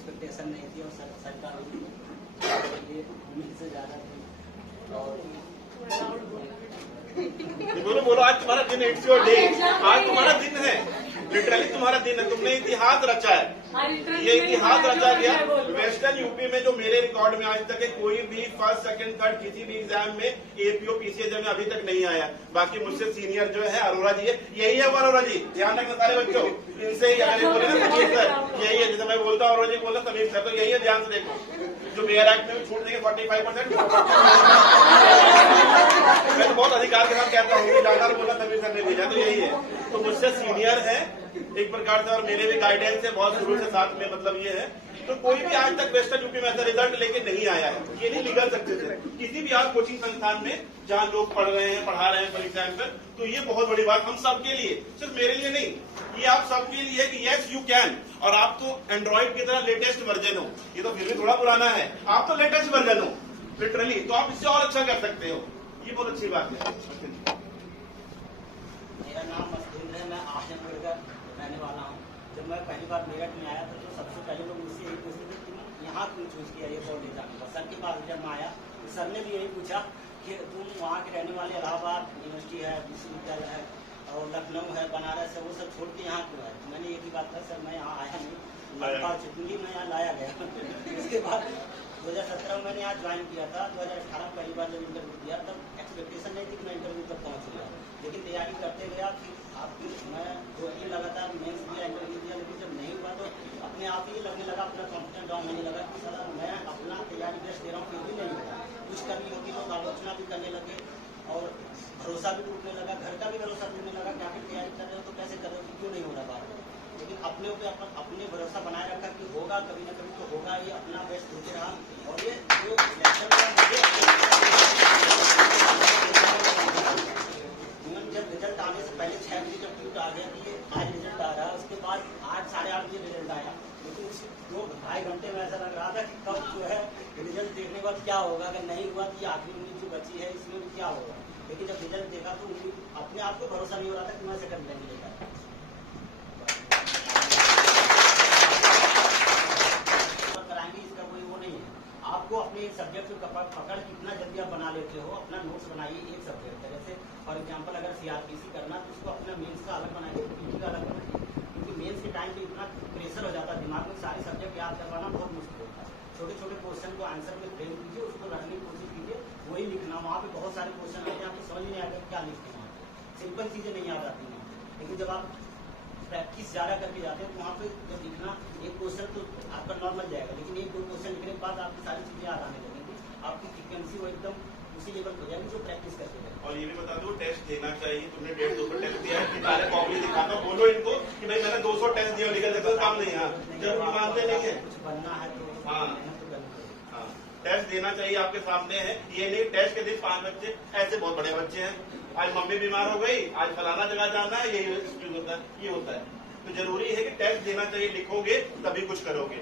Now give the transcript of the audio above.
Expectation नहीं थी और सरकार ये उम्मीद से ज्यादा थी। और बोलो आज तुम्हारा दिन, इट्स योर डे, आज तुम्हारा दिन है, लिटरली तुम्हारा दिन है, तुमने इतिहास रचा है। ये इतिहास रचा गया वेस्टर्न यूपी में। जो मेरे रिकॉर्ड में आज तक है, कोई भी फर्स्ट सेकंड थर्ड किसी भी एग्जाम में एपीओ पीसीएस में अभी तक नहीं आया। बाकी मुझसे सीनियर जो है अरोरा जी है, यही है वो अरोरा जी, ध्यान रखना सारे बच्चों, इनसे ही अगर बोले ना समीर सर, यही है, जैसे मैं बोलता हूँ अरोरा जी बोलता समीर सर, तो यही है, ध्यान से देखो। जो मेयर एक्ट में भी छूट देंगे 45%, मैं तो बहुत अधिकार के साथ कहता हूँ, ज्यादा बोला समीर सर ने भेजा, तो यही है। तो मुझसे सीनियर है एक प्रकार से, और मेरे भी गाइडेंस है बहुत शुरू से साथ में, मतलब ये है। तो कोई भी आज तक वेस्टर्न यूपी में ऐसा रिजल्ट लेके नहीं आया है, ये नहीं निकल सकते थे किसी भी आप कोचिंग संस्थान में जहां लोग पढ़ रहे हैं, पढ़ा रहे हैं परीक्षा पर। तो ये बहुत बड़ी बात हम सबके लिए, सिर्फ मेरे लिए नहीं, ये आप सबके लिए है कि यस यू कैन। और आप तो एंड्रॉइड की तरह लेटेस्ट वर्जन हो, ये तो फिर भी थोड़ा पुराना है, आप तो लेटेस्ट वर्जन हो लिटरली, तो आप इससे और अच्छा कर सकते हो, ये बहुत अच्छी बात है। मेरा नाम मस्तिंद्र है, मैं आजमगढ़ का रहने वाला हूँ। जब मैं पहली बार मेरठ में आया तो सबसे पहले लोग मुझसे यही पूछते थे तुम यहाँ क्यों चूज किया ये कॉलेज जाने का। सर के पास जब मैं आया तो सर ने भी यही पूछा कि तुम वहाँ के रहने वाले, इलाहाबाद यूनिवर्सिटी है, विश्वविद्यालय है और लखनऊ है, बनारस है, वो सब छोड़ के यहाँ क्यों है। तो मैंने एक ही बात कहा, सर मैं यहाँ आया नहीं, चुटुंगी में यहाँ लाया गया। इसके बाद 2017 में मैंने यहाँ ज्वाइन किया था। 2018 पहली बार जब इंटरव्यू दिया तब एक्सपेक्टेशन नहीं थी कि मैं इंटरव्यू तक पहुँचूंगा, लेकिन तैयारी करते गया। फिर आपकी मैं 2 दिन लगातार मेंस दिया, इंटरव्यू दिया, लेकिन जब नहीं हुआ तो अपने आप ही लगने लगा, अपना कॉन्फिडेंस डाउन होने लगा कि सर मैं अपना तैयारी बेस्ट दे रहा हूँ फिर भी नहीं हुआ। कुछ करनी होगी लोग आलोचना भी करने लगे और भरोसा भी टूटने लगा, घर का भी भरोसा टूटने लगा कि आखिर तैयारी कर रहे हो तो कैसे कर रहे हो, क्यों नहीं हो रहा बात। लेकिन अपने ऊपर अपने भरोसा बनाए रखा कि होगा कभी ना कभी तो होगा, ये अपना बेस्ट देते रहा। और ये जो जब रिजल्ट आने से पहले 6 बजे जब ट्वीट आ गया कि ये आज रिजल्ट आ रहा है, उसके बाद 8 साढ़े 8 बजे रिजल्ट आया। लेकिन उस 2-2.5 घंटे में ऐसा लग रहा था कि कब जो है रिजल्ट देखने के बाद क्या होगा, अगर नहीं हुआ कि आखिरी उम्मीद जो बची है इसमें भी क्या होगा। लेकिन जब रिजल्ट देखा तो अपने आप को भरोसा नहीं हो रहा था कि मैं सेकंड रैंक लेगा। कराएंगे इसका कोई वो नहीं है। आपको अपने सब्जेक्ट को पकड़ कितना जल्दी आप बना लेते हो, अपना नोट्स बनाइए एक सब्जेक्ट का। जैसे फॉर एग्जांपल अगर सीआरपीसी करना तो उसको अपना मेंस का अलग बनाइए, पीटी का अलग बनाइए, क्योंकि मेंस के टाइम पे इतना प्रेशर हो जाता है दिमाग में, सारे सब्जेक्ट याद करवाना बहुत मुश्किल होता है। छोटे छोटे क्वेश्चन को आंसर में फ्रेम कीजिए, उसको रखने की कोशिश कीजिए, वही लिखना। वहाँ पे बहुत सारे क्वेश्चन आते हैं, आपको समझ नहीं आएगा क्या लिखते हैं, सिंपल चीजें नहीं याद आती हैं। लेकिन जब आप प्रैक्टिस ज्यादा करके जाते हैं तो वहाँ पे जब लिखना एक क्वेश्चन तो आपका नॉर्मल जाएगा, लेकिन 1-2 क्वेश्चन लिखने के बाद आपकी सारी चीजें याद आने लगेंगी, आपकी फ्रिक्वेंसी वो एकदम उसी लेवल हो जाएगी जो प्रैक्टिस करते हैं। और ये भी बता दो टेस्ट देना चाहिए, तुमने 150-200 टेस्ट दिया है, सारे कॉपी दिखाता हूँ, बोलो इनको कि भाई मैंने 200 टेस्ट दिया, निकल जाता काम नहीं है, जब मानते नहीं है कुछ बनना है तो हाँ टेस्ट देना चाहिए। आपके सामने है, ये नहीं टेस्ट के दिन 5 बच्चे ऐसे बहुत बड़े बच्चे हैं, आज मम्मी बीमार हो गई, आज फलाना जगह जाना है, यही होता है, ये होता है। तो जरूरी है कि टेस्ट देना चाहिए, लिखोगे तभी कुछ करोगे।